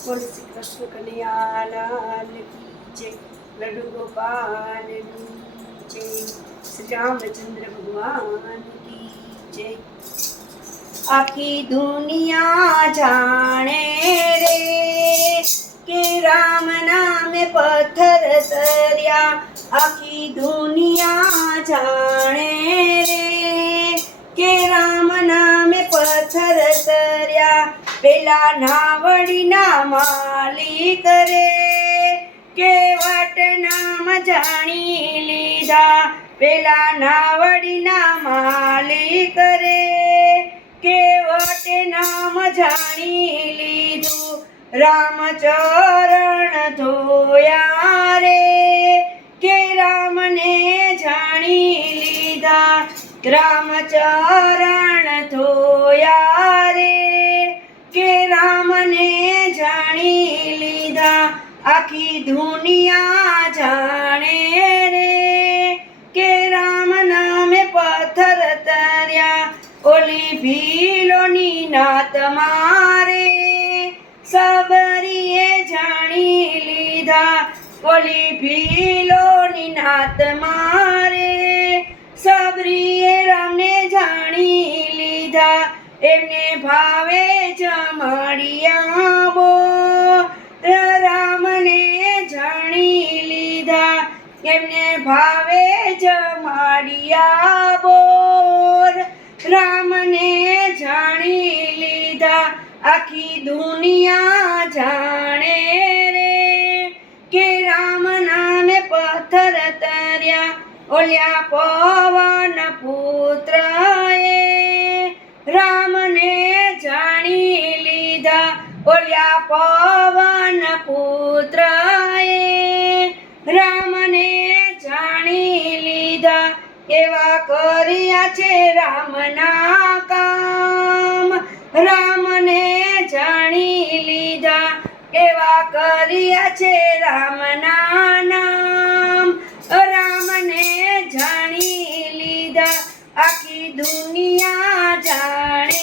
બોલ શ્રી કૃષ્ણ કનૈયા લાલ કી જય લડુ ગોપાલની જય શ્રી રામચંદ્ર ભગવાન કી જય આખી દુનિયા જાણે રે કે રામ નામે પથ્થર સર્યા. આખી દુનિયા જાણે રે કે રામ નામે પેલા નાવડીના માલિક રે. કેવટ નામ જાણી લીધા. પેલા નાવડીના માલિક રે. કેવટ નામ જાણી લીધું. રામચરણ ધોયા રે. કે રામને જાણી લીધા. રામચરણ ધોયા રે. રામને જાણી લીધા. આખી દુનિયા જાણે રે કે રામ નામે પથ્થર તર્યા. ઓલી ભીલોની નાત મારે સબરીએ જાણી લીધા. ઓલી ભીલોની નાત મારે જમાડિયા રામને જાણી લીધા. એમને ભાવે જમાડિયા બોર રામને જાણી લીધા. આખી દુનિયા જાણે રે કે રામ નામે પથ્થર તર્યા. ઓલ્યા પવન પુત્ર લીધા એવા કર્યા છે રામના કામ. રામને જાણી લીધા એવા કર્યા છે રામના નામ. રામને જાણી લીધા આખી દુનિયા જાણે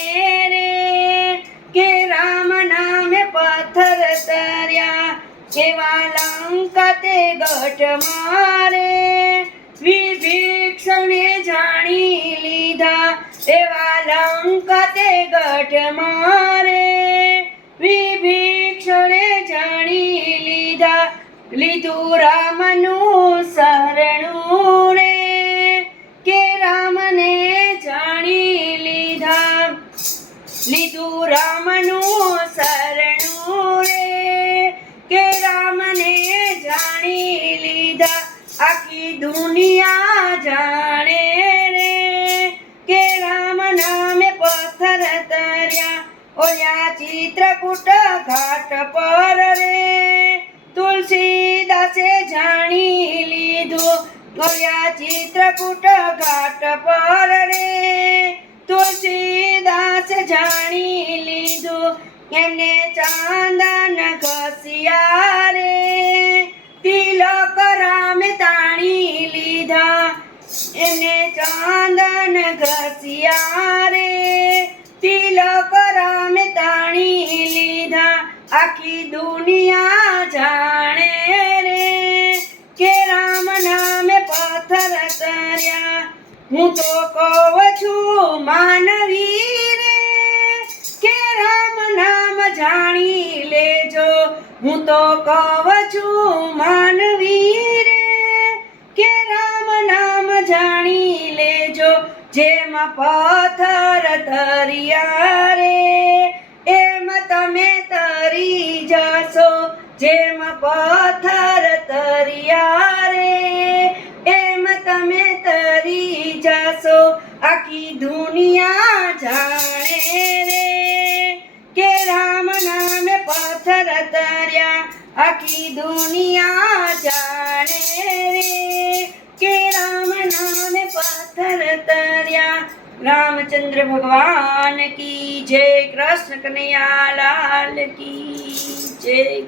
રે કે રામ નામે પથ્થર તર્યા એવા લંકા તે ગઢ મારે. વિભીક્ષણે જાણી લીધા એવા લંક તે ગઢ મારે. વિભીક્ષણે જાણી લીધા લીધું રામનું તુલસીદાસે જાણી લીધું ગયા ચિત્રકૂટ ઘાટ પર રે. તુલસીદાસ જાણી લીધું, એમને ચાંદન ઘસિયા રે. તિલક રામ તાણી લીધા એને ચાંદન ઘસિયા રે. તિલક રામ તાણી લીધા, આખી દુનિયા હું તો કહું છું માનવી રે કે રામ નામ જાણી લેજો. હું તો કહું છું માનવી રે કે રામ નામ જાણી લેજો. જેમ પથ્થર તરિયા રે એમ તમે તરી જશો. જેમ પથ્થર આખી દુનિયા જાણે રે કે રામ નામે પથ્થર તર્યા. આખી દુનિયા જાણે રે કે રામ નામે પથ્થર તર્યા. રામચંદ્ર ભગવાન કી જય. કૃષ્ણ કનૈયા લાલ કી જય.